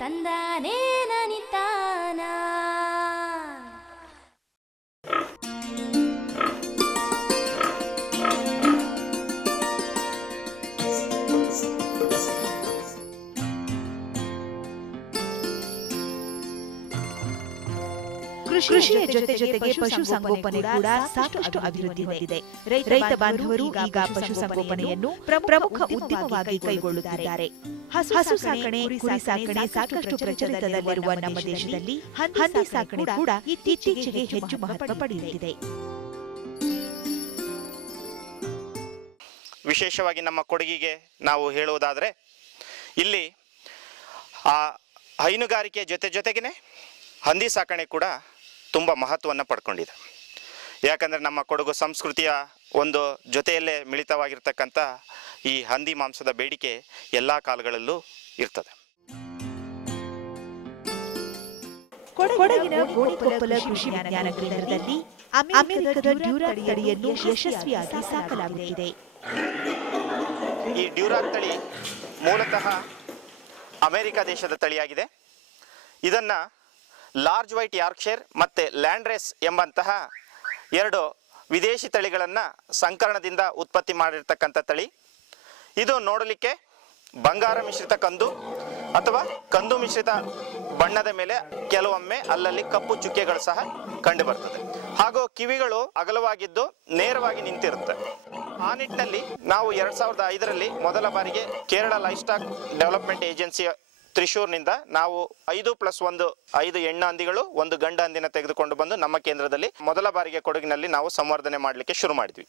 ತಂದಾನೇ ನನಿತಾನ. ಕೃಷಿಯ ಜೊತೆಗೆ ಪಶುಸಂಗೋಪನೆ ಕೂಡ ಸಾಕಷ್ಟು ಅಭಿವೃದ್ಧಿ ಹೊಂದಿದೆ. ರೈತ ಬಾಂಧವರು ಈಗ ಪಶುಸಂಗೋಪನೆಯನ್ನು ಪ್ರಮುಖ ಉದ್ಯಮವಾಗಿ ಕೈಗೊಳ್ಳುತ್ತಿದ್ದಾರೆ. ಹಸು ಸಾಕಣೆ, ಕುರಿ ಸಾಕಣೆ ಸಾಕಷ್ಟು ಪ್ರಚಲಿತದಲ್ಲಿರುವ ನಮ್ಮ ದೇಶದಲ್ಲಿ ಹಂದಿ ಸಾಕಣೆ ಕೂಡ ಇತ್ತೀಚೆಗೆ ಹೆಚ್ಚು ಮಹತ್ವ ಪಡೆಯುತ್ತಿದೆ. ವಿಶೇಷವಾಗಿ ನಮ್ಮ ಕೊಡಗಿಗೆ ನಾವು ಹೇಳುವುದಾದರೆ ಇಲ್ಲಿ ಹೈನುಗಾರಿಕೆ ಜೊತೆಗೇನೆ ಹಂದಿ ಸಾಕಣೆ ಕೂಡ ತುಂಬ ಮಹತ್ವವನ್ನು ಪಡ್ಕೊಂಡಿದೆ. ಯಾಕಂದರೆ ನಮ್ಮ ಕೊಡಗು ಸಂಸ್ಕೃತಿಯ ಒಂದು ಜೊತೆಯಲ್ಲೇ ಮಿಳಿತವಾಗಿರ್ತಕ್ಕಂಥ ಈ ಹಂದಿ ಮಾಂಸದ ಬೇಡಿಕೆ ಎಲ್ಲ ಕಾಲಗಳಲ್ಲೂ ಇರ್ತದೆ. ಕೊಡಗಿನ ಗೋಣಿಕೊಪ್ಪಲ ಕೃಷಿ ವಿಜ್ಞಾನ ಕೇಂದ್ರದಲ್ಲಿ ಅಮೆರಿಕದ ಡ್ಯೂರಾಕ್ ತಳಿಯನ್ನು ಯಶಸ್ವಿಯಾಗಿ ಸಾಕಲಾಗುತ್ತಿದೆ. ಈ ಡ್ಯೂರಾಕ್ ತಳಿ ಮೂಲತಃ ಅಮೆರಿಕ ದೇಶದ ತಳಿಯಾಗಿದೆ. ಇದನ್ನು ಲಾರ್ಜ್ ವೈಟ್ ಯಾರ್ಕ್ಷೈರ್ ಮತ್ತು ಲ್ಯಾಂಡ್ ರೇಸ್ ಎಂಬಂತಹ ಎರಡು ವಿದೇಶಿ ತಳಿಗಳನ್ನು ಸಂಕರಣದಿಂದ ಉತ್ಪತ್ತಿ ಮಾಡಿರ್ತಕ್ಕಂಥ ತಳಿ. ಇದು ನೋಡಲಿಕ್ಕೆ ಬಂಗಾರ ಮಿಶ್ರಿತ ಕಂದು ಅಥವಾ ಕಂದು ಮಿಶ್ರಿತ ಬಣ್ಣದ ಮೇಲೆ ಕೆಲವೊಮ್ಮೆ ಅಲ್ಲಲ್ಲಿ ಕಪ್ಪು ಚುಕ್ಕೆಗಳು ಸಹ ಕಂಡು ಬರ್ತದೆ. ಹಾಗೂ ಕಿವಿಗಳು ಅಗಲವಾಗಿದ್ದು ನೇರವಾಗಿ ನಿಂತಿರುತ್ತೆ. ಆ ನಿಟ್ಟಿನಲ್ಲಿ ನಾವು 2005ರಲ್ಲಿ ಮೊದಲ ಬಾರಿಗೆ Kerala livestock development agency ತ್ರಿಶೂರ್ನಿಂದ ನಾವು 5+1 ಹೆಣ್ಣು ಹಂದಿಗಳು 1 ಗಂಡು ಹಂದಿನ ತೆಗೆದುಕೊಂಡು ಬಂದು ನಮ್ಮ ಕೇಂದ್ರದಲ್ಲಿ ಮೊದಲ ಬಾರಿಗೆ ಕೊಡಗಿನಲ್ಲಿ ನಾವು ಸಂವರ್ಧನೆ ಮಾಡಲಿಕ್ಕೆ ಶುರು ಮಾಡಿದ್ವಿ.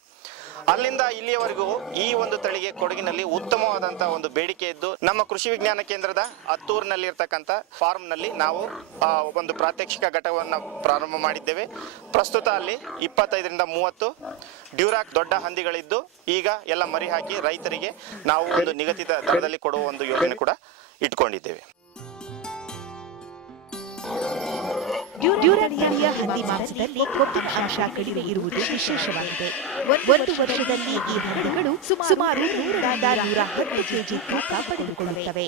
ಅಲ್ಲಿಂದ ಇಲ್ಲಿಯವರೆಗೂ ಈ ಒಂದು ತಳಿಗೆ ಕೊಡಗಿನಲ್ಲಿ ಉತ್ತಮವಾದಂಥ ಒಂದು ಬೇಡಿಕೆ ಇದ್ದು, ನಮ್ಮ ಕೃಷಿ ವಿಜ್ಞಾನ ಕೇಂದ್ರದ ಹತ್ತೂರಿನಲ್ಲಿ ಇರ್ತಕ್ಕಂಥ ಫಾರ್ಮ್ನಲ್ಲಿ ನಾವು ಒಂದು ಪ್ರಾತ್ಯಕ್ಷಿಕ ಘಟಕವನ್ನು ಪ್ರಾರಂಭ ಮಾಡಿದ್ದೇವೆ. ಪ್ರಸ್ತುತ ಅಲ್ಲಿ 25ರಿಂದ 30 ಡ್ಯೂರಾಕ್ ದೊಡ್ಡ ಹಂದಿಗಳಿದ್ದು ಈಗ ಎಲ್ಲ ಮರಿ ಹಾಕಿ ರೈತರಿಗೆ ನಾವು ಒಂದು ನಿಗದಿತ ದರದಲ್ಲಿ ಕೊಡುವ ಒಂದು ಯೋಜನೆ ಕೂಡ ಇಟ್ಕೊಂಡಿದ್ದೇವೆ. ಡ್ಯೂರಾಕ್ ತಳಿಯ ಹಂದಿ ಮಾಂಸದಲ್ಲಿ ಕೊಬ್ಬಿನ ಅಂಶ ಕಡಿಮೆ ಇರುವುದು ವಿಶೇಷವಾಗಿದೆ. ಒಂದು ವರ್ಷದಲ್ಲಿ ಈ ಹಂದಿಗಳು ಸುಮಾರು 100-110 ಕೆಜಿ ತೂಕ ಪಡೆದುಕೊಳ್ಳುತ್ತವೆ.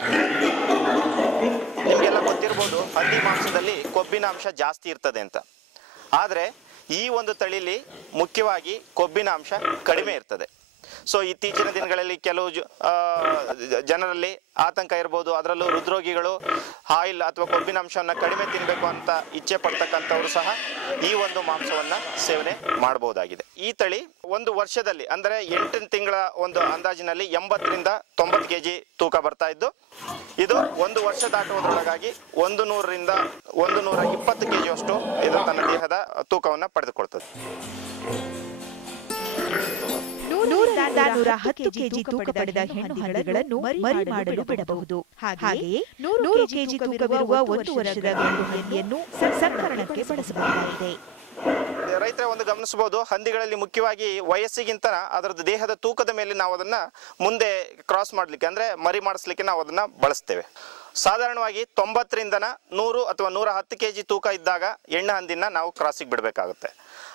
ನಿಮಗೆಲ್ಲ ಗೊತ್ತಿರಬಹುದು ಹಂದಿ ಮಾಂಸದಲ್ಲಿ ಕೊಬ್ಬಿನ ಅಂಶ ಜಾಸ್ತಿ ಇರ್ತದೆ ಅಂತ. ಆದರೆ ಈ ಒಂದು ತಳಿಲಿ ಮುಖ್ಯವಾಗಿ ಕೊಬ್ಬಿನ ಅಂಶ ಕಡಿಮೆ ಇರ್ತದೆ. ಸೊ ಇತ್ತೀಚಿನ ದಿನಗಳಲ್ಲಿ ಕೆಲವು ಜನರಲ್ಲಿ ಆತಂಕ ಇರ್ಬೋದು. ಅದರಲ್ಲೂ ಹೃದ್ರೋಗಿಗಳು ಆಯಿಲ್ ಅಥವಾ ಕೊಬ್ಬಿನ ಅಂಶವನ್ನು ಕಡಿಮೆ ತಿನ್ನಬೇಕು ಅಂತ ಇಚ್ಛೆ ಪಡ್ತಕ್ಕಂಥವರು ಸಹ ಈ ಒಂದು ಮಾಂಸವನ್ನು ಸೇವನೆ ಮಾಡಬಹುದಾಗಿದೆ. ಈ ತಳಿ ಒಂದು ವರ್ಷದಲ್ಲಿ ಅಂದರೆ 8 ತಿಂಗಳ ಒಂದು ಅಂದಾಜಿನಲ್ಲಿ 80ರಿಂದ 90 ಕೆಜಿ ತೂಕ ಬರ್ತಾ ಇದ್ದು, ಇದು ಒಂದು ವರ್ಷ ದಾಟುವುದರೊಳಗಾಗಿ 100ರಿಂದ 120 ಕೆಜಿಯಷ್ಟು ಇದು ತನ್ನ ದೇಹದ ತೂಕವನ್ನು ಪಡೆದುಕೊಳ್ತದೆ. 100-110 ಕೆಜಿ ತೂಕ ಪಡೆದ ಹೆಣ್ಣು ಹಂದಿಗಳನ್ನು ಮರಿ ಮಾಡಲು ಬಿಡಬಹುದು. ಹಾಗೆಯೇ 100 ಕೆಜಿ ತೂಕವಿರುವ 1 ವರ್ಷದ ಗಂಡು ಹಂದಿಯನ್ನು ಸಂಕರಣಕ್ಕೆ ಬಳಸಬಹುದಾಗಿದೆ. ರೈತರ ಒಂದು ಗಮನಿಸಬಹುದು, ಹಂದಿಗಳಲ್ಲಿ ಮುಖ್ಯವಾಗಿ ವಯಸ್ಸಿಗಿಂತ ಅದರದ್ದು ದೇಹದ ತೂಕದ ಮೇಲೆ ನಾವು ಅದನ್ನ ಮುಂದೆ ಕ್ರಾಸ್ ಮಾಡಲಿಕ್ಕೆ ಅಂದ್ರೆ ಮರಿ ಮಾಡಿಸ್ಲಿಕ್ಕೆ ನಾವು ಅದನ್ನ ಬಳಸ್ತೇವೆ. ಸಾಧಾರಣವಾಗಿ 90ರಿಂದ 100 ಅಥವಾ 110 ಕೆಜಿ ತೂಕ ಇದ್ದಾಗ ಹೆಣ್ಣು ಹಂದಿನ ನಾವು ಕ್ರಾಸಿಗೆ ಬಿಡಬೇಕಾಗುತ್ತೆ.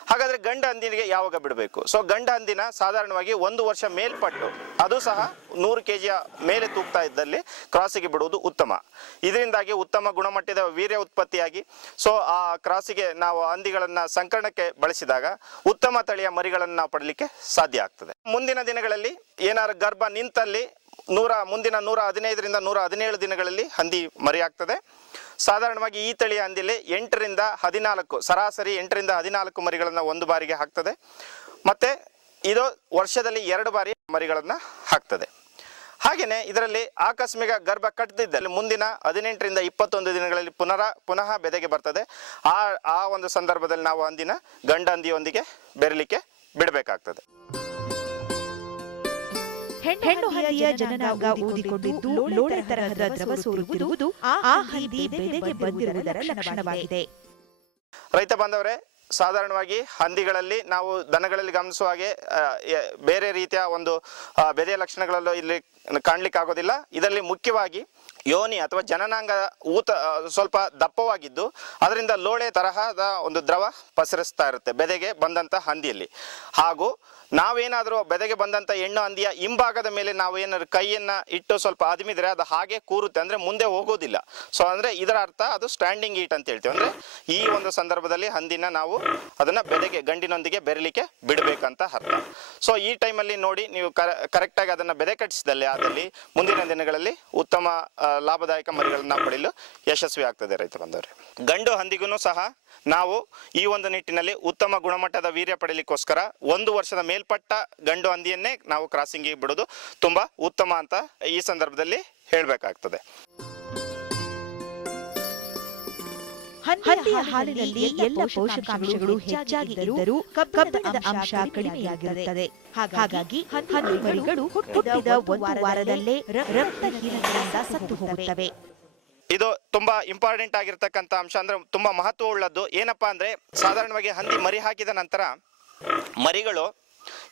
ಹಾಗಾದ್ರೆ ಗಂಡು ಹಂದಿನಿಗೆ ಯಾವಾಗ ಬಿಡಬೇಕು? ಸೊ ಗಂಡು ಹಂದಿನ ಸಾಧಾರಣವಾಗಿ 1 ವರ್ಷ ಮೇಲ್ಪಟ್ಟು ಅದು ಸಹ 100 ಕೆಜಿಯ ಮೇಲೆ ತೂಗ್ತಾ ಇದ್ದಲ್ಲಿ ಕ್ರಾಸಿಗೆ ಬಿಡುವುದು ಉತ್ತಮ. ಇದರಿಂದಾಗಿ ಉತ್ತಮ ಗುಣಮಟ್ಟದ ವೀರ್ಯ ಉತ್ಪತ್ತಿಯಾಗಿ ಸೊ ಆ ಕ್ರಾಸಿಗೆ ನಾವು ಹಂದಿಗಳನ್ನ ಸಂಕರಣಕ್ಕೆ ಬಳಸಿದಾಗ ಉತ್ತಮ ತಳಿಯ ಮರಿಗಳನ್ನು ನಾವು ಪಡಲಿಕ್ಕೆ ಸಾಧ್ಯ ಆಗ್ತದೆ. ಮುಂದಿನ ದಿನಗಳಲ್ಲಿ ಏನಾದ್ರು ಗರ್ಭ ನಿಂತಲ್ಲಿ ಮುಂದಿನ 115ರಿಂದ 117 ದಿನಗಳಲ್ಲಿ ಹಂದಿ ಮರಿ ಆಗ್ತದೆ. ಸಾಧಾರಣವಾಗಿ ಈ ತಳಿಯ ಹಂದಿಲಿ 8ರಿಂದ 14 ಸರಾಸರಿ 8ರಿಂದ 14 ಮರಿಗಳನ್ನು ಒಂದು ಬಾರಿಗೆ ಹಾಕ್ತದೆ. ಮತ್ತೆ ಇದು ವರ್ಷದಲ್ಲಿ 2 ಬಾರಿ ಮರಿಗಳನ್ನು ಹಾಕ್ತದೆ. ಹಾಗೆಯೇ ಇದರಲ್ಲಿ ಆಕಸ್ಮಿಕ ಗರ್ಭ ಕಟ್ಟದಿದ್ದಲ್ಲಿ ಮುಂದಿನ 18ರಿಂದ 21 ದಿನಗಳಲ್ಲಿ ಪುನಃ ಬೆದೆಗೆ ಬರ್ತದೆ. ಆ ಒಂದು ಸಂದರ್ಭದಲ್ಲಿ ನಾವು ಹಂದಿನ ಗಂಡ ಹಂದಿಯೊಂದಿಗೆ ಬೆರಲಿಕ್ಕೆ ಬಿಡಬೇಕಾಗ್ತದೆ. ಹೆಣ್ಣು ಹಂದಿಯ ಜನನಾಂಗ ಊದಿಕೊಂಡಿದ್ದು ಲೋಳೆ ತರಹದ ದ್ರವ ಸೋರುತ್ತಿರುವುದು ಆ ಹಂದಿ ಬೆದೆಗೆ ಬಂದಿರುವುದರ ಲಕ್ಷಣವಾಗಿದೆ. ರೈತ ಬಾಂಧವರೇ, ಸಾಧಾರಣವಾಗಿ ಹಂದಿಗಳಲ್ಲಿ ನಾವು ದನಗಳಲ್ಲಿ ಗಮನಿಸುವ ಹಾಗೆ ಬೇರೆ ರೀತಿಯ ಒಂದು ಬೆದೆಯ ಲಕ್ಷಣಗಳಲ್ಲೂ ಇಲ್ಲಿ ಕಾಣ್ಲಿಕ್ಕೆ ಆಗೋದಿಲ್ಲ. ಇದರಲ್ಲಿ ಮುಖ್ಯವಾಗಿ ಯೋನಿ ಅಥವಾ ಜನನಾಂಗ ಸ್ವಲ್ಪ ದಪ್ಪವಾಗಿದ್ದು ಅದರಿಂದ ಲೋಳೆ ತರಹದ ಒಂದು ದ್ರವ ಪಸರಿಸ್ತಾ ಇರುತ್ತೆ ಬೆದೆಗೆ ಬಂದಂತ ಹಂದಿಯಲ್ಲಿ. ಹಾಗೂ ನಾವೇನಾದರೂ ಬೆದೆಗೆ ಬಂದಂಥ ಹೆಣ್ಣು ಹಂದಿಯ ಹಿಂಭಾಗದ ಮೇಲೆ ನಾವು ಏನಾದ್ರು ಕೈಯನ್ನು ಇಟ್ಟು ಸ್ವಲ್ಪ ಅದಿಮಿದ್ರೆ ಅದು ಹಾಗೆ ಕೂರುತ್ತೆ, ಅಂದರೆ ಮುಂದೆ ಹೋಗೋದಿಲ್ಲ. ಸೊ ಅಂದರೆ ಇದರ ಅರ್ಥ ಅದು ಸ್ಟ್ಯಾಂಡಿಂಗ್ ಈಟ್ ಅಂತ ಹೇಳ್ತೀವಿ. ಅಂದರೆ ಈ ಒಂದು ಸಂದರ್ಭದಲ್ಲಿ ಹಂದಿನ ನಾವು ಅದನ್ನು ಬೆದೆಗೆ ಗಂಡಿನೊಂದಿಗೆ ಬೆರಲಿಕ್ಕೆ ಬಿಡಬೇಕಂತ ಅರ್ಥ. ಸೊ ಈ ಟೈಮಲ್ಲಿ ನೋಡಿ ನೀವು ಕರೆಕ್ಟಾಗಿ ಅದನ್ನು ಬೆದೆ ಕಟ್ಟಿಸಿದಲ್ಲಿ ಆದಲ್ಲಿ ಮುಂದಿನ ದಿನಗಳಲ್ಲಿ ಉತ್ತಮ ಲಾಭದಾಯಕ ಮರಿಗಳನ್ನ ಪಡೆಯಲು ಯಶಸ್ವಿ ಆಗ್ತದೆ ರೈತ ಬಂದವರೇ. ಗಂಡು ಹಂದಿಗೂ ಸಹ ನಾವು ಈ ಒಂದು ನಿಟ್ಟಿನಲ್ಲಿ ಉತ್ತಮ ಗುಣಮಟ್ಟದ ವೀರ್ಯ ಪಡೆಯಲಿಕ್ಕೋಸ್ಕರ 1 ವರ್ಷದ ಮೇಲ್ಪಟ್ಟ ಗಂಡು ಹಂದಿಯನ್ನೇ ನಾವು ಕ್ರಾಸಿಂಗಿಗೆ ಬಿಡೋದು ತುಂಬಾ ಉತ್ತಮ ಅಂತ ಈ ಸಂದರ್ಭದಲ್ಲಿ ಹೇಳಬೇಕಾಗ್ತದೆ. ಹಂದಿಯ ಹಾಲಿನಲ್ಲಿ ಎಲ್ಲ ಪೋಷಕಾಂಶಗಳು ಹೆಚ್ಚಾಗಿದ್ದರೂ ಕಬ್ಬಿಣದ ಅಂಶ ಕಡಿಮೆಯಾಗಿರುತ್ತದೆ. ಹಾಗಾಗಿ ಹಂದಿ ಮರಿಗಳು ಹುಟ್ಟಿದ 1 ವಾರದಲ್ಲೇ ರಕ್ತಹೀನತೆಯಿಂದ ಸತ್ತು ಹೋಗುತ್ತವೆ. ಇದು ತುಂಬಾ ಇಂಪಾರ್ಟೆಂಟ್ ಆಗಿರ್ತಕ್ಕಂಥ ಅಂಶ, ಅಂದ್ರೆ ತುಂಬಾ ಮಹತ್ವವುಳ್ಳದ್ದು. ಏನಪ್ಪಾ ಅಂದ್ರೆ ಸಾಧಾರಣವಾಗಿ ಹಂದಿ ಮರಿ ಹಾಕಿದ ನಂತರ ಮರಿಗಳು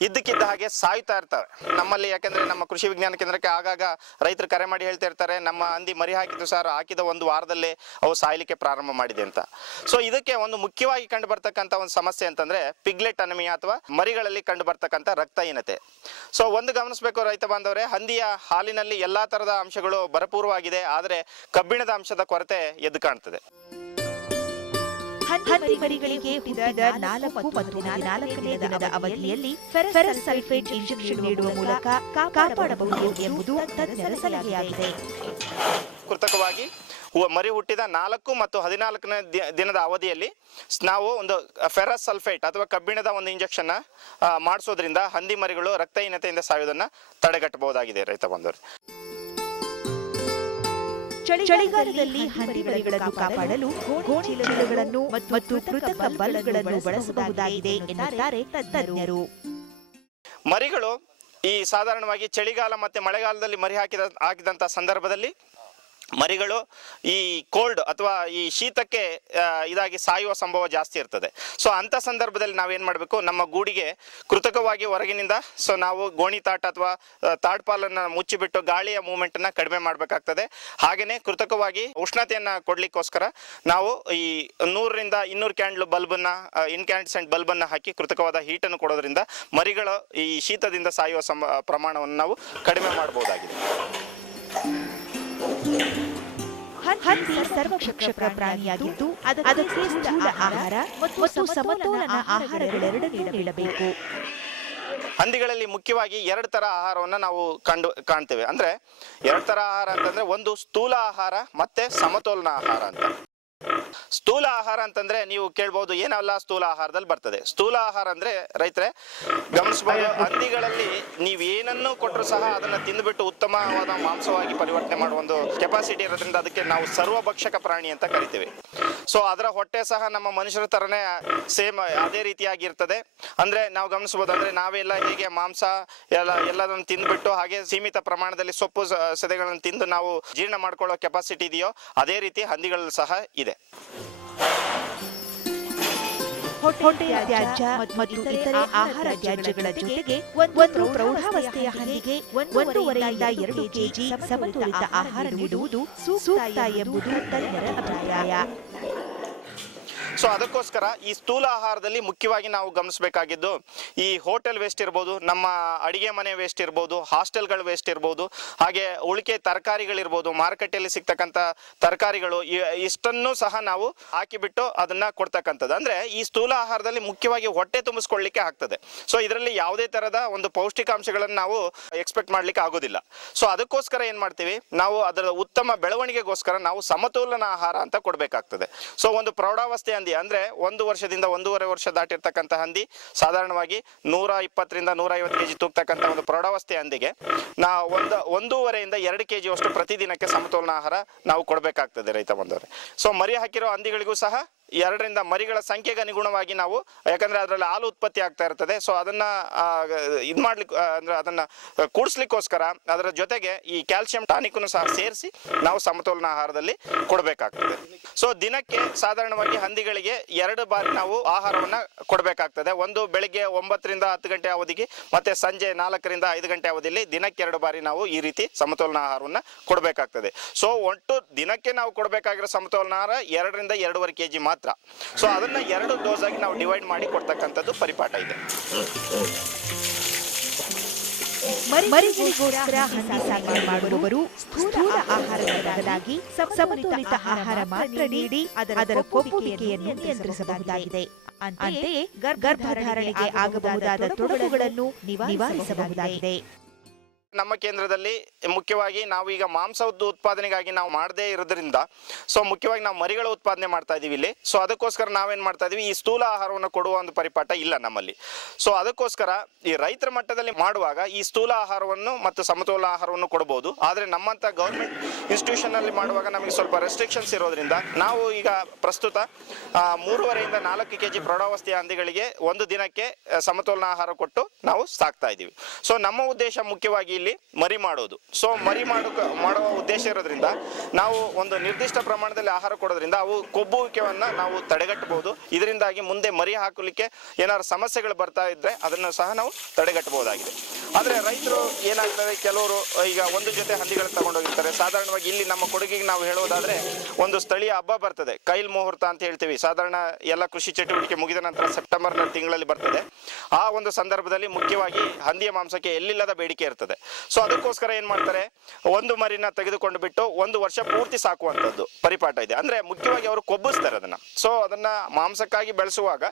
ಇದ್ದಕ್ಕಿದ್ದ ಹಾಗೆ ಸಾಯ್ತಾ ಇರ್ತವೆ ನಮ್ಮಲ್ಲಿ. ಯಾಕಂದ್ರೆ ನಮ್ಮ ಕೃಷಿ ವಿಜ್ಞಾನ ಕೇಂದ್ರಕ್ಕೆ ಆಗಾಗ ರೈತರು ಕರೆ ಮಾಡಿ ಹೇಳ್ತಾ ಇರ್ತಾರೆ, ನಮ್ಮ ಹಂದಿ ಮರಿ ಹಾಕಿದ್ದು ಸರ್, ಹಾಕಿದ 1 ವಾರದಲ್ಲೇ ಅವು ಸಾಯ್ಲಿಕ್ಕೆ ಪ್ರಾರಂಭ ಮಾಡಿದೆ ಅಂತ. ಸೊ ಇದಕ್ಕೆ ಒಂದು ಮುಖ್ಯವಾಗಿ ಕಂಡು ಬರ್ತಕ್ಕಂಥ ಒಂದು ಸಮಸ್ಯೆ ಅಂತಂದ್ರೆ ಪಿಗ್ಲೆಟ್ ಅನಿಮಿಯಾ ಅಥವಾ ಮರಿಗಳಲ್ಲಿ ಕಂಡು ಬರ್ತಕ್ಕಂಥ ರಕ್ತಹೀನತೆ. ಸೊ ಒಂದು ಗಮನಿಸಬೇಕು ರೈತ ಬಾಂಧವರೇ, ಹಂದಿಯ ಹಾಲಿನಲ್ಲಿ ಎಲ್ಲಾ ತರದ ಅಂಶಗಳು ಭರಪೂರವಾಗಿದೆ, ಆದರೆ ಕಬ್ಬಿಣದ ಅಂಶದ ಕೊರತೆ ಎದ್ದು ಕಾಣ್ತದೆ. ಹಂದಿ ಮರಿಗಳಿಗೆ ಹುಟ್ಟಿದ 4 ಮತ್ತು 14ನೇ ದಿನದ ಅವಧಿಯಲ್ಲಿ ಫೆರಸ್ ಸಲ್ಫೇಟ್ ಇಂಜೆಕ್ಷನ್ ನೀಡುವ ಮೂಲಕ ಕಾಪಾಡಬಹುದು ಎಂಬುದು ತಜ್ಞರ ಸಲಹೆಯಾಗಿದೆ. ಕೃತಕವಾಗಿ ಮರಿ ಹುಟ್ಟಿದ 4 ಮತ್ತು 14ನೇ ದಿನದ ಅವಧಿಯಲ್ಲಿ ನಾವು ಒಂದು ಫೆರಸ್ ಸಲ್ಫೇಟ್ ಅಥವಾ ಕಬ್ಬಿಣದ ಒಂದು ಇಂಜೆಕ್ಷನ್ ಮಾಡಿಸೋದ್ರಿಂದ ಹಂದಿ ಮರಿಗಳು ರಕ್ತಹೀನತೆಯಿಂದ ಸಾಯುವುದನ್ನು ತಡೆಗಟ್ಟಬಹುದಾಗಿದೆ ರೈತ ಬಂದವರು. ಚಳಿಗಾಲದಲ್ಲಿ ಹಂದಿ ಮರಿಗಳನ್ನು ಕಾಪಾಡಲು ಗೋಣಿ ಚೀಲಗಳನ್ನು ಮತ್ತು ಕೃತಕ ಬಲ್ಗಳನ್ನು ಬಳಸಬಹುದಾಗಿದೆ ಎನ್ನುತ್ತಾರೆ ತಜ್ಞರು. ಮರಿಗಳು ಈ ಸಾಧಾರಣವಾಗಿ ಚಳಿಗಾಲ ಮತ್ತೆ ಮಳೆಗಾಲದಲ್ಲಿ ಮರಿ ಹಾಕಿದಂತ ಸಂದರ್ಭದಲ್ಲಿ ಮರಿಗಳು ಈ ಕೋಲ್ಡ್ ಅಥವಾ ಈ ಶೀತಕ್ಕೆ ಇದಾಗಿ ಸಾಯುವ ಸಂಭವ ಜಾಸ್ತಿ ಇರ್ತದೆ. ಸೊ ಅಂಥ ಸಂದರ್ಭದಲ್ಲಿ ನಾವೇನು ಮಾಡಬೇಕು, ನಮ್ಮ ಗೂಡಿಗೆ ಕೃತಕವಾಗಿ ಹೊರಗಿನಿಂದ ನಾವು ಗೋಣಿ ತಾಟ ಅಥವಾ ತಾಡ್ಪಾಲನ್ನು ಮುಚ್ಚಿಬಿಟ್ಟು ಗಾಳಿಯ ಮೂವ್ಮೆಂಟನ್ನು ಕಡಿಮೆ ಮಾಡಬೇಕಾಗ್ತದೆ. ಹಾಗೆಯೇ ಕೃತಕವಾಗಿ ಉಷ್ಣತೆಯನ್ನು ಕೊಡಲಿಕ್ಕೋಸ್ಕರ ನಾವು ಈ 100 ರಿಂದ 200 ಕ್ಯಾಂಡಲ್ ಬಲ್ಬನ್ನು ಇನ್ಕ್ಯಾಂಡೆಸೆಂಟ್ ಬಲ್ಬನ್ನು ಹಾಕಿ ಕೃತಕವಾದ ಹೀಟನ್ನು ಕೊಡೋದ್ರಿಂದ ಮರಿಗಳು ಈ ಶೀತದಿಂದ ಸಾಯುವ ಪ್ರಮಾಣವನ್ನು ನಾವು ಕಡಿಮೆ ಮಾಡಬಹುದಾಗಿದೆ. ಹಂದಿ ಸರ್ವಭಕ್ಷಕ ಪ್ರಾಣಿಯಾಗಿದ್ದು ಅದಕ್ಕೆ ಸ್ಥೂಲ ಆಹಾರ ಮತ್ತು ಸಮತೋಲನ ಆಹಾರಗಳೆರಡನ್ನೂ ನೀಡಬೇಕು. ಹಂದಿಗಳಲ್ಲಿ ಮುಖ್ಯವಾಗಿ 2 ತರ ಆಹಾರವನ್ನು ನಾವು ಕಾಣ್ತೇವೆ. ಅಂದ್ರೆ 2 ತರ ಆಹಾರ ಅಂತಂದ್ರೆ ಒಂದು ಸ್ಥೂಲ ಆಹಾರ ಮತ್ತೆ ಸಮತೋಲನ ಆಹಾರ ಅಂತ. ಸ್ಥೂಲ ಆಹಾರ ಅಂತಂದ್ರೆ ನೀವು ಕೇಳ್ಬಹುದು ಏನೆಲ್ಲ ಸ್ಥೂಲ ಆಹಾರದಲ್ಲಿ ಬರ್ತದೆ. ಸ್ಥೂಲ ಆಹಾರ ಅಂದ್ರೆ ರೈತರೆ ಗಮನಿಸಬಹುದು, ಹಂದಿಗಳಲ್ಲಿ ನೀವು ಏನನ್ನು ಕೊಟ್ಟರು ಸಹ ಅದನ್ನ ತಿಂದುಬಿಟ್ಟು ಉತ್ತಮವಾದ ಮಾಂಸವಾಗಿ ಪರಿವರ್ತನೆ ಮಾಡುವ ಒಂದು ಕೆಪಾಸಿಟಿ ಇರೋದ್ರಿಂದ ಅದಕ್ಕೆ ನಾವು ಸರ್ವಭಕ್ಷಕ ಪ್ರಾಣಿ ಅಂತ ಕರಿತೀವಿ. ಸೊ ಅದರ ಹೊಟ್ಟೆ ಸಹ ನಮ್ಮ ಮನುಷ್ಯರ ತರನೇ ಸೇಮ್ ಅದೇ ರೀತಿಯಾಗಿರ್ತದೆ. ಅಂದ್ರೆ ನಾವು ಗಮನಿಸಬಹುದು, ಅಂದ್ರೆ ನಾವೆಲ್ಲ ಹೇಗೆ ಮಾಂಸ ಎಲ್ಲದನ್ನು ತಿಂದ್ಬಿಟ್ಟು ಹಾಗೆ ಸೀಮಿತ ಪ್ರಮಾಣದಲ್ಲಿ ಸೊಪ್ಪು ಸದೆಗಳನ್ನು ತಿಂದು ನಾವು ಜೀರ್ಣ ಮಾಡ್ಕೊಳ್ಳೋ ಕೆಪಾಸಿಟಿ ಇದೆಯೋ ಅದೇ ರೀತಿ ಹಂದಿಗಳಲ್ಲಿ ಸಹ ಇದೆ. ಹೊಟ್ಟೆಯ ತ್ಯಾಜ್ಯ ಮತ್ತು ಇತರೆ ಆಹಾರ ತ್ಯಾಜ್ಯಗಳ ಜೊತೆಗೆ ಒಂದು ಪ್ರೌಢಾವಸ್ಥೆಯ ಹಂದಿಗೆ 1.5 ರಿಂದ 2 ಕೆಜಿ ಸಮತೋಲಿತ ಆಹಾರ ನೀಡುವುದು ಸೂಕ್ತ ಎಂಬುದು ತಜ್ಞರ ಅಭಿಪ್ರಾಯ. ಸೊ ಅದಕ್ಕೋಸ್ಕರ ಈ ಸ್ಥೂಲ ಆಹಾರದಲ್ಲಿ ಮುಖ್ಯವಾಗಿ ನಾವು ಗಮನಿಸಬೇಕಾಗಿದ್ದು ಈ ಹೋಟೆಲ್ ವೇಸ್ಟ್ ಇರ್ಬೋದು, ನಮ್ಮ ಅಡಿಗೆ ಮನೆ ವೇಸ್ಟ್ ಇರ್ಬೋದು, ಹಾಸ್ಟೆಲ್ಗಳ ವೇಸ್ಟ್ ಇರ್ಬೋದು, ಹಾಗೆ ಉಳಿಕೆ ತರಕಾರಿಗಳಿರ್ಬೋದು, ಮಾರುಕಟ್ಟೆಯಲ್ಲಿ ಸಿಗ್ತಕ್ಕಂಥ ತರಕಾರಿಗಳು ಇಷ್ಟನ್ನು ಸಹ ನಾವು ಹಾಕಿಬಿಟ್ಟು ಅದನ್ನ ಕೊಡ್ತಕ್ಕಂಥದ್ದು. ಅಂದ್ರೆ ಈ ಸ್ಥೂಲ ಆಹಾರದಲ್ಲಿ ಮುಖ್ಯವಾಗಿ ಹೊಟ್ಟೆ ತುಂಬಿಸ್ಕೊಳ್ಳಿಕ್ಕೆ ಆಗ್ತದೆ. ಸೊ ಇದರಲ್ಲಿ ಯಾವುದೇ ತರದ ಒಂದು ಪೌಷ್ಟಿಕಾಂಶಗಳನ್ನು ನಾವು ಎಕ್ಸ್ಪೆಕ್ಟ್ ಮಾಡ್ಲಿಕ್ಕೆ ಆಗೋದಿಲ್ಲ. ಸೊ ಅದಕ್ಕೋಸ್ಕರ ಏನ್ ಮಾಡ್ತೀವಿ ನಾವು, ಅದರ ಉತ್ತಮ ಬೆಳವಣಿಗೆಗೋಸ್ಕರ ನಾವು ಸಮತೋಲನ ಆಹಾರ ಅಂತ ಕೊಡಬೇಕಾಗ್ತದೆ. ಸೊ ಒಂದು ಪ್ರೌಢಾವಸ್ಥೆ ಹಂದಿ ಅಂದ್ರೆ 1 ವರ್ಷದಿಂದ 1.5 ವರ್ಷ ದಾಟಿರ್ತಕ್ಕಂಥ ಹಂದಿ ಸಾಧಾರಣವಾಗಿ 120 ರಿಂದ 150 ಕೆಜಿ ತೂಗ್ತಕ್ಕಂಥ ಒಂದು ಪ್ರೌಢಾವಸ್ಥೆ ಹಂದಿಗೆ ನಾವು 1.5 ರಿಂದ 2 ಕೆಜಿ ಅಷ್ಟು ಪ್ರತಿದಿನಕ್ಕೆ ಸಮತೋಲನ ಆಹಾರ ನಾವು ಕೊಡಬೇಕಾಗ್ತದೆ ರೈತ ಬಂದವರೇ. ಸೊ ಮರಿ ಹಾಕಿರೋ ಹಂದಿಗಳಿಗೂ ಸಹ 2 ರಿಂದ ಮರಿಗಳ ಸಂಖ್ಯೆಗೆ ಅನುಗುಣವಾಗಿ ನಾವು, ಯಾಕಂದ್ರೆ ಅದರಲ್ಲಿ ಹಾಲು ಉತ್ಪತ್ತಿ ಆಗ್ತಾ ಇರ್ತದೆ, ಸೊ ಅದನ್ನ ಇದು ಮಾಡ್ಲಿಕ್ಕೆ ಅಂದ್ರೆ ಅದನ್ನ ಕೂಡಿಸ್ಲಿಕ್ಕೋಸ್ಕರ ಅದರ ಜೊತೆಗೆ ಈ ಕ್ಯಾಲ್ಸಿಯಂ ಟಾನಿಕ್ನು ಸಹ ಸೇರಿಸಿ ನಾವು ಸಮತೋಲನ ಆಹಾರದಲ್ಲಿ ಕೊಡಬೇಕಾಗ್ತದೆ. ಸೊ ದಿನಕ್ಕೆ ಸಾಧಾರಣವಾಗಿ ಹಂದಿಗಳಿಗೆ 2 ಬಾರಿ ನಾವು ಆಹಾರವನ್ನ ಕೊಡಬೇಕಾಗ್ತದೆ. ಒಂದು ಬೆಳಿಗ್ಗೆ 9 ರಿಂದ 10 ಗಂಟೆ ಅವಧಿಗೆ, ಮತ್ತೆ ಸಂಜೆ 4 ರಿಂದ 5 ಗಂಟೆ ಅವಧಿಯಲ್ಲಿ ದಿನಕ್ಕೆ 2 ಬಾರಿ ನಾವು ಈ ರೀತಿ ಸಮತೋಲನ ಆಹಾರವನ್ನ ಕೊಡಬೇಕಾಗ್ತದೆ. ಸೊ ಒಟ್ಟು ದಿನಕ್ಕೆ ನಾವು ಕೊಡಬೇಕಾಗಿರೋ ಸಮತೋಲನ ಆಹಾರ 2 ರಿಂದ 2.5 ಕೆಜಿ ಮಾತ್ರ. ಮಾತ್ರ. ಸೊ ಅದನ್ನ 2 ಡೋಸ್ ಆಗಿ ನಾವು ಡಿವೈಡ್ ಮಾಡಿ ಕೊಡ್ತಕ್ಕಂಥದ್ದು ಪರಿಪಾಠ ಇದೆ. ಮರಿಗಳಿಗೋಸ್ಕರ ಹಂದಿ ಸಾಕಣೆ ಮಾಡುವವರು ಸ್ಥೂಲ ಆಹಾರದ ಬದಲಾಗಿ ಸಮತೋಲಿತ ಆಹಾರ ಮಾತ್ರ ನೀಡಿ ಅದರ ಕೊಬ್ಬುವಿಕೆಯನ್ನು ನಿಯಂತ್ರಿಸಬಹುದಾಗಿದೆ. ಅಂತೆಯೇ ಗರ್ಭಧಾರಣೆಗೆ ಆಗಬಹುದಾದ ತೊಡಕುಗಳನ್ನು ನಿವಾರಿಸಬಹುದಾಗಿದೆ. ನಮ್ಮ ಕೇಂದ್ರದಲ್ಲಿ ಮುಖ್ಯವಾಗಿ ನಾವು ಈಗ ಮಾಂಸದ ಉತ್ಪಾದನೆಗಾಗಿ ನಾವು ಮಾಡದೇ ಇರೋದ್ರಿಂದ ಸೊ ಮುಖ್ಯವಾಗಿ ನಾವು ಮರಿಗಳ ಉತ್ಪಾದನೆ ಮಾಡ್ತಾ ಇದೀವಿ ಇಲ್ಲಿ. ಸೊ ಅದಕ್ಕೋಸ್ಕರ ನಾವೇನ್ ಮಾಡ್ತಾ ಇದೀವಿ, ಈ ಸ್ಥೂಲ ಆಹಾರವನ್ನು ಕೊಡುವ ಒಂದು ಪರಿಪಾಠ ಇಲ್ಲ ನಮ್ಮಲ್ಲಿ. ಸೊ ಅದಕ್ಕೋಸ್ಕರ ಈ ರೈತರ ಮಟ್ಟದಲ್ಲಿ ಮಾಡುವಾಗ ಈ ಸ್ಥೂಲ ಆಹಾರವನ್ನು ಮತ್ತು ಸಮತೋಲ ಆಹಾರವನ್ನು ಕೊಡಬಹುದು. ಆದರೆ ನಮ್ಮಂತ ಗೌರ್ಮೆಂಟ್ ಇನ್ಸ್ಟಿಟ್ಯೂಷನ್ ಅಲ್ಲಿ ಮಾಡುವಾಗ ನಮಗೆ ಸ್ವಲ್ಪ ರೆಸ್ಟ್ರಿಕ್ಷನ್ಸ್ ಇರೋದ್ರಿಂದ ನಾವು ಈಗ ಪ್ರಸ್ತುತ 3.5 ರಿಂದ 4 kg ಪ್ರೌಢಾವಸ್ಥೆಯ ಹಂದಿಗಳಿಗೆ ಒಂದು ದಿನಕ್ಕೆ ಸಮತೋಲನ ಆಹಾರ ಕೊಟ್ಟು ನಾವು ಸಾಕ್ತಾ ಇದೀವಿ. ಸೊ ನಮ್ಮ ಉದ್ದೇಶ ಮುಖ್ಯವಾಗಿ ಇಲ್ಲಿ ಮರಿ ಮಾಡೋದು. ಸೊ ಮರಿ ಮಾಡುವ ಉದ್ದೇಶ ಇರೋದ್ರಿಂದ ನಾವು ಒಂದು ನಿರ್ದಿಷ್ಟ ಪ್ರಮಾಣದಲ್ಲಿ ಆಹಾರ ಕೊಡೋದ್ರಿಂದ ಅವು ಕೊಬ್ಬುವಿಕೆಯನ್ನ ನಾವು ತಡೆಗಟ್ಟಬಹುದು. ಇದರಿಂದಾಗಿ ಮುಂದೆ ಮರಿ ಹಾಕಲಿಕ್ಕೆ ಏನಾದ್ರು ಸಮಸ್ಯೆಗಳು ಬರ್ತಾ ಇದ್ರೆ ಅದನ್ನು ಸಹ ನಾವು ತಡೆಗಟ್ಟಬಹುದಾಗಿದೆ. ಆದ್ರೆ ರೈತರು ಏನಾಗ್ತದೆ, ಕೆಲವರು ಈಗ ಒಂದು ಜೊತೆ ಹಂದಿಗಳನ್ನು ತಗೊಂಡೋಗಿರ್ತಾರೆ. ಸಾಧಾರಣವಾಗಿ ಇಲ್ಲಿ ನಮ್ಮ ಕೊಡಗಿಗೆ ನಾವು ಹೇಳೋದಾದ್ರೆ ಒಂದು ಸ್ಥಳೀಯ ಹಬ್ಬ ಬರ್ತದೆ, ಕೈಲ್ ಮುಹೂರ್ತ ಅಂತ ಹೇಳ್ತೀವಿ. ಸಾಧಾರಣ ಎಲ್ಲ ಕೃಷಿ ಚಟುವಟಿಕೆ ಮುಗಿದ ನಂತರ ಸೆಪ್ಟೆಂಬರ್ ತಿಂಗಳಲ್ಲಿ ಬರ್ತದೆ. ಆ ಒಂದು ಸಂದರ್ಭದಲ್ಲಿ ಮುಖ್ಯವಾಗಿ ಹಂದಿಯ ಮಾಂಸಕ್ಕೆ ಎಲ್ಲಿಲ್ಲದ ಬೇಡಿಕೆ ಇರ್ತದೆ. ಸೊ ಅದಕ್ಕೋಸ್ಕರ ಏನ್ ಮಾಡ್ತಾರೆ, ಒಂದು ಮರಿನ ತೆಗೆದುಕೊಂಡು ಬಿಟ್ಟು 1 ವರ್ಷ ಪೂರ್ತಿ ಸಾಕುವಂತದ್ದು ಪರಿಪಾಠ ಇದೆ. ಅಂದ್ರೆ ಮುಖ್ಯವಾಗಿ ಅವರು ಕೊಬ್ಬಿಸ್ತಾರೆ ಅದನ್ನ. ಸೊ ಅದನ್ನ ಮಾಂಸಕ್ಕಾಗಿ ಬೆಳೆಸುವಾಗ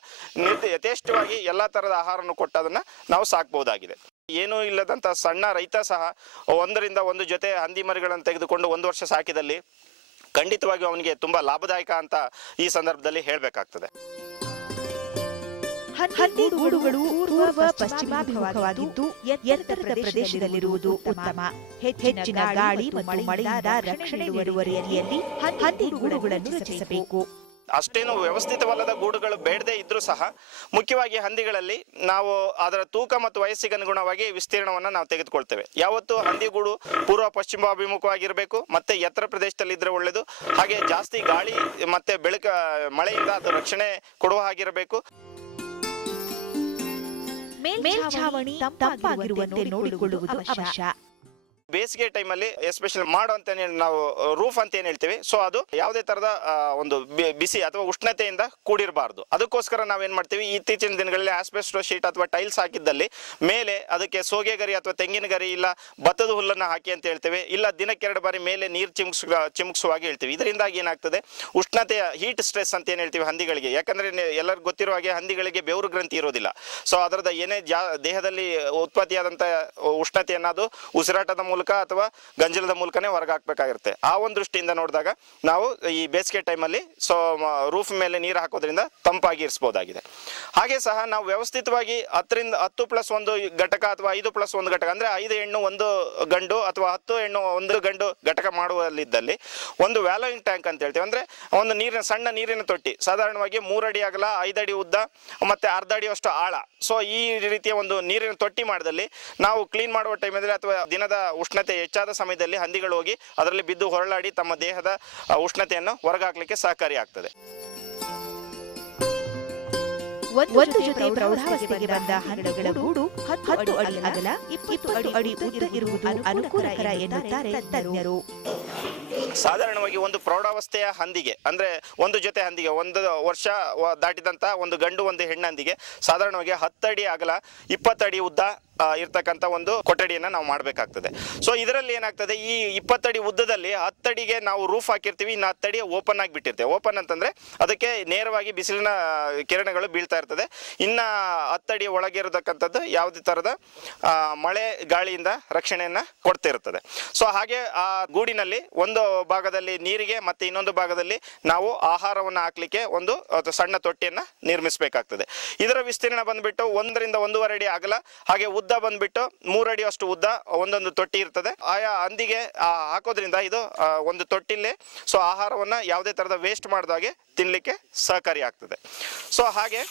ಯಥೇಷ್ಟವಾಗಿ ಎಲ್ಲಾ ತರದ ಆಹಾರವನ್ನು ಕೊಟ್ಟು ಅದನ್ನ ನಾವು ಸಾಕಬಹುದಾಗಿದೆ. ಏನೂ ಇಲ್ಲದಂತ ಸಣ್ಣ ರೈತ ಸಹ 1 ರಿಂದ 1 ಜೊತೆ ಹಂದಿ ಮರಿಗಳನ್ನು ತೆಗೆದುಕೊಂಡು 1 ವರ್ಷ ಸಾಕಿದಲ್ಲಿ ಖಂಡಿತವಾಗಿ ಅವನಿಗೆ ತುಂಬಾ ಲಾಭದಾಯಕ ಅಂತ ಈ ಸಂದರ್ಭದಲ್ಲಿ ಹೇಳಬೇಕಾಗ್ತದೆ. ಹಂದಿ ಗೂಡುಗಳು ಪೂರ್ವ ಪಶ್ಚಿಮಾಭಿಮುಖವಾಗಿದ್ದು ಎತ್ತರದ ಪ್ರದೇಶದಲ್ಲಿರುವುದು ಉತ್ತಮ. ಹೆಚ್ಚಿನ ಗಾಳಿ ಮತ್ತು ಮಳೆಯಿಂದ ರಕ್ಷಣೆ ನೀಡುವ ರೀತಿಯಲ್ಲಿ ಹಂದಿ ಗೂಡುಗಳನ್ನು ರಚಿಸಬೇಕು. ಅಷ್ಟೇನು ವ್ಯವಸ್ಥಿತವಲ್ಲದ ಗೂಡುಗಳು ಬೇಡದೇ ಇದ್ರೂ ಸಹ ಮುಖ್ಯವಾಗಿ ಹಂದಿಗಳಲ್ಲಿ ನಾವು ಅದರ ತೂಕ ಮತ್ತು ವಯಸ್ಸಿಗೆ ಅನುಗುಣವಾಗಿ ವಿಸ್ತೀರ್ಣವನ್ನು ನಾವು ತೆಗೆದುಕೊಳ್ತೇವೆ. ಯಾವತ್ತು ಹಂದಿಗೂಡು ಪೂರ್ವ ಪಶ್ಚಿಮ ಅಭಿಮುಖವಾಗಿರಬೇಕು, ಮತ್ತೆ ಎತ್ತರ ಪ್ರದೇಶದಲ್ಲಿ ಇದ್ರೆ ಒಳ್ಳೆಯದು. ಹಾಗೆ ಜಾಸ್ತಿ ಗಾಳಿ ಮತ್ತೆ ಮಳೆಯಿಂದ ಅದು ರಕ್ಷಣೆ ಕೊಡುವ ಹಾಗಿರಬೇಕು. ಮೇಲ್ಛಾವಣಿ ತಂಪಾಗಿರುವಂತೆ ನೋಡಿಕೊಳ್ಳುವುದು ಅವಶ್ಯ. ಬೇಸಿಗೆ ಟೈಮಲ್ಲಿ ಎಸ್ಪೆಷಲಿ ಮಾಡೋ ಅಂತ ನಾವು ರೂಫ್ ಅಂತ ಏನ್ ಹೇಳ್ತೀವಿ. ಸೊ ಅದು ಯಾವುದೇ ತರದ ಒಂದು ಬಿಸಿ ಅಥವಾ ಉಷ್ಣತೆಯಿಂದ ಕೂಡಿರಬಾರ್ದು. ಅದಕ್ಕೋಸ್ಕರ ನಾವೇನ್ ಮಾಡ್ತೀವಿ, ಇತ್ತೀಚಿನ ದಿನಗಳಲ್ಲಿ ಆಸ್ಬೆಸ್ಟೋ ಶೀಟ್ ಅಥವಾ ಟೈಲ್ಸ್ ಹಾಕಿದ್ದಲ್ಲಿ ಮೇಲೆ ಅದಕ್ಕೆ ಸೋಗೆ ಗರಿ ಅಥವಾ ತೆಂಗಿನ ಗರಿ ಇಲ್ಲ ಭತ್ತದ ಹುಲ್ಲನ್ನ ಹಾಕಿ ಅಂತ ಹೇಳ್ತೇವೆ. ಇಲ್ಲ ದಿನಕ್ಕೆ 2 ಬಾರಿ ಮೇಲೆ ನೀರು ಚಿಮುಕ್ಸುವಾಗಿ ಹೇಳ್ತೀವಿ. ಇದರಿಂದಾಗಿ ಏನಾಗ್ತದೆ, ಉಷ್ಣತೆಯ ಹೀಟ್ ಸ್ಟ್ರೆಸ್ ಅಂತ ಏನ್ ಹೇಳ್ತೀವಿ ಹಂದಿಗಳಿಗೆ. ಯಾಕಂದ್ರೆ ಎಲ್ಲರಿಗೂ ಗೊತ್ತಿರುವ ಹಾಗೆ ಹಂದಿಗಳಿಗೆ ಬೆವರು ಗ್ರಂಥಿ ಇರೋದಿಲ್ಲ. ಸೊ ಅದರದ ಏನೇ ದೇಹದಲ್ಲಿ ಉತ್ಪತ್ತಿಯಾದಂತ ಉಷ್ಣತೆಯನ್ನ ಅದು ಉಸಿರಾಟದ ಮೂಲಕ ಅಥವಾ ಗಂಜಲದ ಮೂಲಕನೇ ಹೊರಗೆ ಹಾಕಬೇಕಾಗಿರುತ್ತೆ. ಆ ಒಂದು ದೃಷ್ಟಿಯಿಂದ ನೋಡಿದಾಗ ನಾವು ಈ ಬೇಸಿಗೆ ಟೈಮಲ್ಲಿ ಸೊ ರೂಫ್ ಮೇಲೆ ನೀರು ಹಾಕೋದ್ರಿಂದ ತಂಪಾಗಿ ಇರಿಸಬಹುದಾಗಿದೆ. ಹಾಗೆ ಸಹ ನಾವು ವ್ಯವಸ್ಥಿತವಾಗಿ 10 ರಿಂದ 10+1 ಘಟಕ ಅಥವಾ 5+1 ಘಟಕ ಅಂದ್ರೆ 5 ಹೆಣ್ಣು 1 ಗಂಡು ಅಥವಾ 10 ಹೆಣ್ಣು 1 ಗಂಡು ಘಟಕ ಮಾಡುವಲ್ಲಿದ್ದಲ್ಲಿ ಒಂದು ವ್ಯಾಲೋಯಿಂಗ್ ಟ್ಯಾಂಕ್ ಅಂತ ಹೇಳ್ತೀವಿ. ಅಂದ್ರೆ ಒಂದು ಸಣ್ಣ ನೀರಿನ ತೊಟ್ಟಿ, ಸಾಧಾರಣವಾಗಿ 3 ಅಡಿ ಅಗಲ 5 ಅಡಿ ಉದ್ದ ಮತ್ತೆ ಅರ್ಧ ಅಡಿಯಷ್ಟು ಆಳ. ಸೊ ಈ ರೀತಿಯ ಒಂದು ನೀರಿನ ತೊಟ್ಟಿ ಮಾಡಿದಲ್ಲಿ ನಾವು ಕ್ಲೀನ್ ಮಾಡುವ ಟೈಮಲ್ಲಿ ಅಥವಾ ದಿನದ ಉಷ್ಣತೆ ಹೆಚ್ಚಾದ ಸಮಯದಲ್ಲಿ ಹಂದಿಗಳು ಹೋಗಿ ಅದರಲ್ಲಿ ಬಿದ್ದು ಹೊರಳಾಡಿ ತಮ್ಮ ದೇಹದ ಉಷ್ಣತೆಯನ್ನು ಹೊರಗಾಕ್ಲಿಕ್ಕೆ ಸಹಕಾರಿಯಾಗ್ತದೆ. ಒಂದು ಜೊತೆ ಪ್ರೌಢಾವಸ್ಥೆಗೆ ಬಂದ ಹಂದಿಗಳ ಗೂಡು 10 ಅಡಿ ಅಗಲ 20 ಅಡಿ ಉದ್ದ ಇರುವುದು ಅನುಕೂಲಕರ ಎನ್ನುತ್ತಾರೆ ತಜ್ಞರು. ಸಾಧಾರಣವಾಗಿ ಒಂದು ಪ್ರೌಢಾವಸ್ಥೆಯ ಹಂದಿಗೆ ಅಂದ್ರೆ ಒಂದು ಜೊತೆ ಹಂದಿಗೆ 1 ವರ್ಷ ದಾಟಿದಂತ ಒಂದು ಗಂಡು ಒಂದು ಹೆಣ್ಣು ಹಂದಿಗೆ ಸಾಧಾರಣವಾಗಿ 10 ಅಡಿ ಅಗಲ 20 ಅಡಿ ಉದ್ದ ಇರ್ತಕ್ಕಂಥ ಒಂದು ಕೊಠಡಿಯನ್ನ ನಾವು ಮಾಡಬೇಕಾಗ್ತದೆ. ಸೊ ಇದರಲ್ಲಿ ಏನಾಗ್ತದೆ, ಈ 20 ಅಡಿ ಉದ್ದದಲ್ಲಿ 10 ಅಡಿಗೆ ನಾವು ರೂಫ್ ಹಾಕಿರ್ತೀವಿ, ಇನ್ನು 10 ಅಡಿ ಓಪನ್ ಆಗಿ ಬಿಟ್ಟಿರ್ತೇವೆ. ಓಪನ್ ಅಂತಂದ್ರೆ ಅದಕ್ಕೆ ನೇರವಾಗಿ ಬಿಸಿಲಿನ ಕಿರಣಗಳು ಬೀಳ್ತಾ ಇರ್ತದೆ. ಇನ್ನ 10 ಅಡಿ ಒಳಗೆ ಇರತಕ್ಕಂಥದ್ದು ಯಾವುದೇ ತರದ ಮಳೆ ಗಾಳಿಯಿಂದ ರಕ್ಷಣೆಯನ್ನ ಕೊಡ್ತಿರ್ತದೆ. ಸೊ ಹಾಗೆ ಆ ಗೂಡಿನಲ್ಲಿ ಒಂದು ಭಾಗದಲ್ಲಿ ನೀರಿಗೆ ಮತ್ತೆ ಇನ್ನೊಂದು ಭಾಗದಲ್ಲಿ ನಾವು ಆಹಾರವನ್ನು ಹಾಕ್ಲಿಕ್ಕೆ ಒಂದು ಸಣ್ಣ ತೊಟ್ಟಿಯನ್ನ ನಿರ್ಮಿಸಬೇಕಾಗ್ತದೆ. ಇದರ ವಿಸ್ತೀರ್ಣ ಬಂದ್ಬಿಟ್ಟು 1 ರಿಂದ 1.5 ಅಡಿ ಅಗಲ, ಹಾಗೆ ಉದ್ದ ಬಂದ್ಬಿಟ್ಟು 3 ಅಡಿ ಅಷ್ಟು ಉದ್ದ ಒಂದೊಂದು ತೊಟ್ಟಿ ಇರ್ತದೆ. ಆಯಾ ಹಂದಿಗೆ ಹಾಕೋದ್ರಿಂದ ಇದು ಒಂದು ತೊಟ್ಟಿಲ್ಲೇ ಸೊ ಆಹಾರವನ್ನ ಯಾವುದೇ ತರದ ವೇಸ್ಟ್ ಮಾಡಿದಾಗೆ ತಿನ್ಲಿಕ್ಕೆ ಸಹಕಾರಿ ಆಗ್ತದೆ. ಸೊ ಹಾಗೆ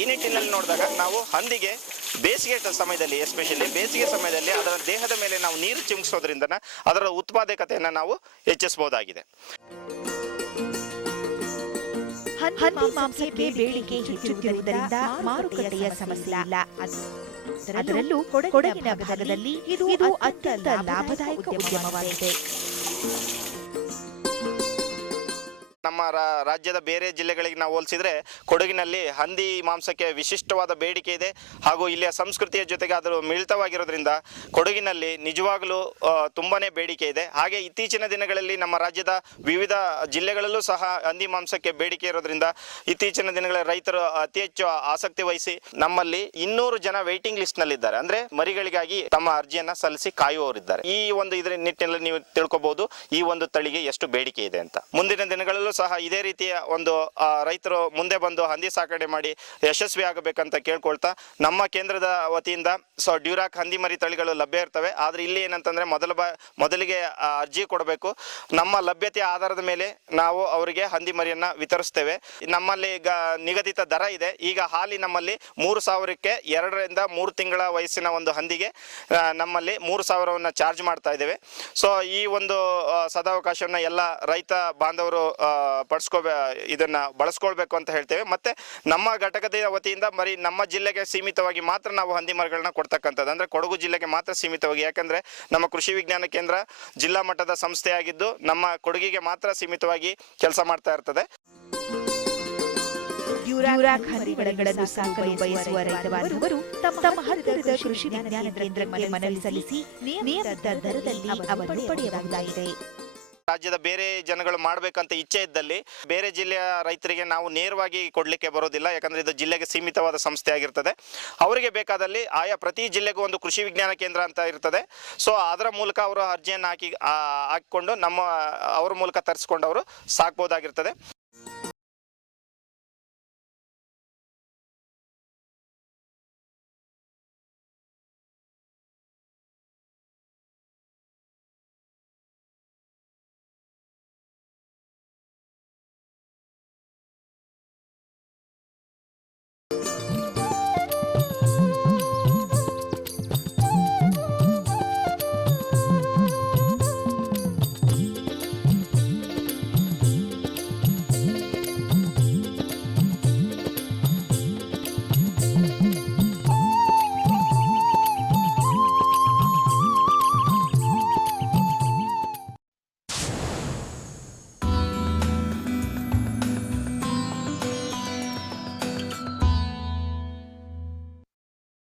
ಈ ನಿಟ್ಟಿನಲ್ಲಿ ನೋಡಿದಾಗ ನಾವು ಹಂದಿಗೆ ಬೇಸಿಗೆ ಸಮಯದಲ್ಲಿ ಎಸ್ಪೆಷಲಿ ಬೇಸಿಗೆ ಸಮಯದಲ್ಲಿ ಅದರ ದೇಹದ ಮೇಲೆ ನಾವು ನೀರು ಚಿಮುಕಿಸೋದ್ರಿಂದ ಅದರ ಉತ್ಪಾದಕತೆಯನ್ನು ನಾವು ಹೆಚ್ಚಿಸಬಹುದಾಗಿದೆ. ಹಂದಿ ಮಾಂಸಕ್ಕೆ ಬೇಡಿಕೆ ಹೆಚ್ಚುತ್ತಿರುವುದರಿಂದ ಮಾರುಕಟ್ಟೆಯ ಸಮಸ್ಯೆ ಇಲ್ಲ. ಅದರಲ್ಲೂ ಕೊಡಗಿನ ಭಾಗದಲ್ಲಿ ಇದು ಅತ್ಯಂತ ಲಾಭದಾಯಕ ಉದ್ಯಮವಾಗಿದೆ. ನಮ್ಮ ರಾಜ್ಯದ ಬೇರೆ ಜಿಲ್ಲೆಗಳಿಗೆ ನಾವು ಹೋಲಿಸಿದ್ರೆ ಕೊಡಗಿನಲ್ಲಿ ಹಂದಿ ಮಾಂಸಕ್ಕೆ ವಿಶಿಷ್ಟವಾದ ಬೇಡಿಕೆ ಇದೆ ಹಾಗೂ ಇಲ್ಲಿಯ ಸಂಸ್ಕೃತಿಯ ಜೊತೆಗೆ ಅದು ಮಿಳಿತವಾಗಿರೋದ್ರಿಂದ ಕೊಡಗಿನಲ್ಲಿ ನಿಜವಾಗಲೂ ತುಂಬಾನೇ ಬೇಡಿಕೆ ಇದೆ. ಹಾಗೆ ಇತ್ತೀಚಿನ ದಿನಗಳಲ್ಲಿ ನಮ್ಮ ರಾಜ್ಯದ ವಿವಿಧ ಜಿಲ್ಲೆಗಳಲ್ಲೂ ಸಹ ಹಂದಿ ಮಾಂಸಕ್ಕೆ ಬೇಡಿಕೆ ಇರೋದ್ರಿಂದ ಇತ್ತೀಚಿನ ದಿನಗಳಲ್ಲಿ ರೈತರು ಅತಿ ಹೆಚ್ಚು ಆಸಕ್ತಿ ವಹಿಸಿ ನಮ್ಮಲ್ಲಿ 200 ಜನ ವೇಟಿಂಗ್ ಲಿಸ್ಟ್ ನಲ್ಲಿದ್ದಾರೆ. ಅಂದ್ರೆ ಮರಿಗಳಿಗಾಗಿ ತಮ್ಮ ಅರ್ಜಿಯನ್ನ ಸಲ್ಲಿಸಿ ಕಾಯುವವರಿದ್ದಾರೆ. ಈ ಒಂದು ಇದರ ನಿಟ್ಟಿನಲ್ಲಿ ನೀವು ತಿಳ್ಕೊಬಹುದು ಈ ಒಂದು ತಳಿಗೆ ಎಷ್ಟು ಬೇಡಿಕೆ ಇದೆ ಅಂತ. ಮುಂದಿನ ದಿನಗಳಲ್ಲೂ ಸಹ ಇದೇ ರೀತಿಯ ಒಂದು ರೈತರು ಮುಂದೆ ಬಂದು ಹಂದಿ ಸಾಕಣೆ ಮಾಡಿ ಯಶಸ್ವಿ ಆಗಬೇಕಂತ ಕೇಳ್ಕೊಳ್ತಾ ನಮ್ಮ ಕೇಂದ್ರದ ವತಿಯಿಂದ ಡ್ಯೂರಾಕ್ ಹಂದಿ ಮರಿ ತಳಿಗಳು ಲಭ್ಯ ಇರ್ತವೆ. ಆದ್ರೆ ಇಲ್ಲಿ ಏನಂತಂದ್ರೆ ಮೊದಲಿಗೆ ಅರ್ಜಿ ಕೊಡಬೇಕು. ನಮ್ಮ ಲಭ್ಯತೆಯ ಆಧಾರದ ಮೇಲೆ ನಾವು ಅವರಿಗೆ ಹಂದಿ ಮರಿಯನ್ನ ವಿತರಿಸ್ತೇವೆ. ನಮ್ಮಲ್ಲಿ ಈಗ ನಿಗದಿತ ದರ ಇದೆ. ಈಗ ಹಾಲಿ ನಮ್ಮಲ್ಲಿ 3,000ಕ್ಕೆ 2 ರಿಂದ 3 ತಿಂಗಳ ವಯಸ್ಸಿನ ಒಂದು ಹಂದಿಗೆ ನಮ್ಮಲ್ಲಿ 3,000ವನ್ನ ಚಾರ್ಜ್ ಮಾಡ್ತಾ ಇದ್ದೇವೆ. ಸೊ ಈ ಒಂದು ಸದಾವಕಾಶವನ್ನ ಎಲ್ಲ ರೈತ ಬಾಂಧವರು ಇದನ್ನ ಬಳಸ್ಕೊಳ್ಬೇಕು ಅಂತ ಹೇಳ್ತೇವೆ. ಮತ್ತೆ ನಮ್ಮ ಘಟಕದ ವತಿಯಿಂದ ಬರೀ ನಮ್ಮ ಜಿಲ್ಲೆಗೆ ಸೀಮಿತವಾಗಿ ಮಾತ್ರ ನಾವು ಹಂದಿ ಮರಿಗಳನ್ನ ಕೊಡ್ತಕ್ಕಂಥದ್ದು. ಅಂದ್ರೆ ಕೊಡಗು ಜಿಲ್ಲೆಗೆ ಮಾತ್ರ ಸೀಮಿತವಾಗಿ, ಯಾಕಂದ್ರೆ ನಮ್ಮ ಕೃಷಿ ವಿಜ್ಞಾನ ಕೇಂದ್ರ ಜಿಲ್ಲಾ ಮಟ್ಟದ ಸಂಸ್ಥೆಯಾಗಿದ್ದು ನಮ್ಮ ಕೊಡಗಿಗೆ ಮಾತ್ರ ಸೀಮಿತವಾಗಿ ಕೆಲಸ ಮಾಡ್ತಾ ಇರ್ತದೆ. ಡ್ಯೂರಾಕ್ ಹಂದಿಗಳನ್ನು ಸಾಕಲು ಬಯಸುವ ರೈತ ಬಾಂಧವರು ತಮ್ಮ ಹತ್ತಿರದ ಕೃಷಿ ವಿಜ್ಞಾನ ಕೇಂದ್ರಕ್ಕೆ ಮನವಿ ಸಲ್ಲಿಸಿ ನಿಯಮಿತ ದರದಲ್ಲಿ ಅವನ್ನು ಪಡೆಯಬಹುದಾಗಿದೆ. ರಾಜ್ಯದ ಬೇರೆ ಜನಗಳು ಮಾಡಬೇಕಂತ ಇಚ್ಛೆ ಇದ್ದಲ್ಲಿ ಬೇರೆ ಜಿಲ್ಲೆಯ ರೈತರಿಗೆ ನಾವು ನೇರವಾಗಿ ಕೊಡ್ಲಿಕ್ಕೆ ಬರೋದಿಲ್ಲ. ಯಾಕಂದ್ರೆ ಇದು ಜಿಲ್ಲೆಗೆ ಸೀಮಿತವಾದ ಸಂಸ್ಥೆ ಆಗಿರ್ತದೆ. ಅವರಿಗೆ ಬೇಕಾದಲ್ಲಿ ಆಯಾ ಪ್ರತಿ ಜಿಲ್ಲೆಗೂ ಒಂದು ಕೃಷಿ ವಿಜ್ಞಾನ ಕೇಂದ್ರ ಅಂತ ಇರ್ತದೆ. ಸೊ ಅದರ ಮೂಲಕ ಅವರು ಅರ್ಜಿಯನ್ನು ಹಾಕಿಕೊಂಡು ಅವ್ರ ಮೂಲಕ ತರಿಸ್ಕೊಂಡು ಅವರು ಸಾಕ್ಬೋದಾಗಿರ್ತದೆ.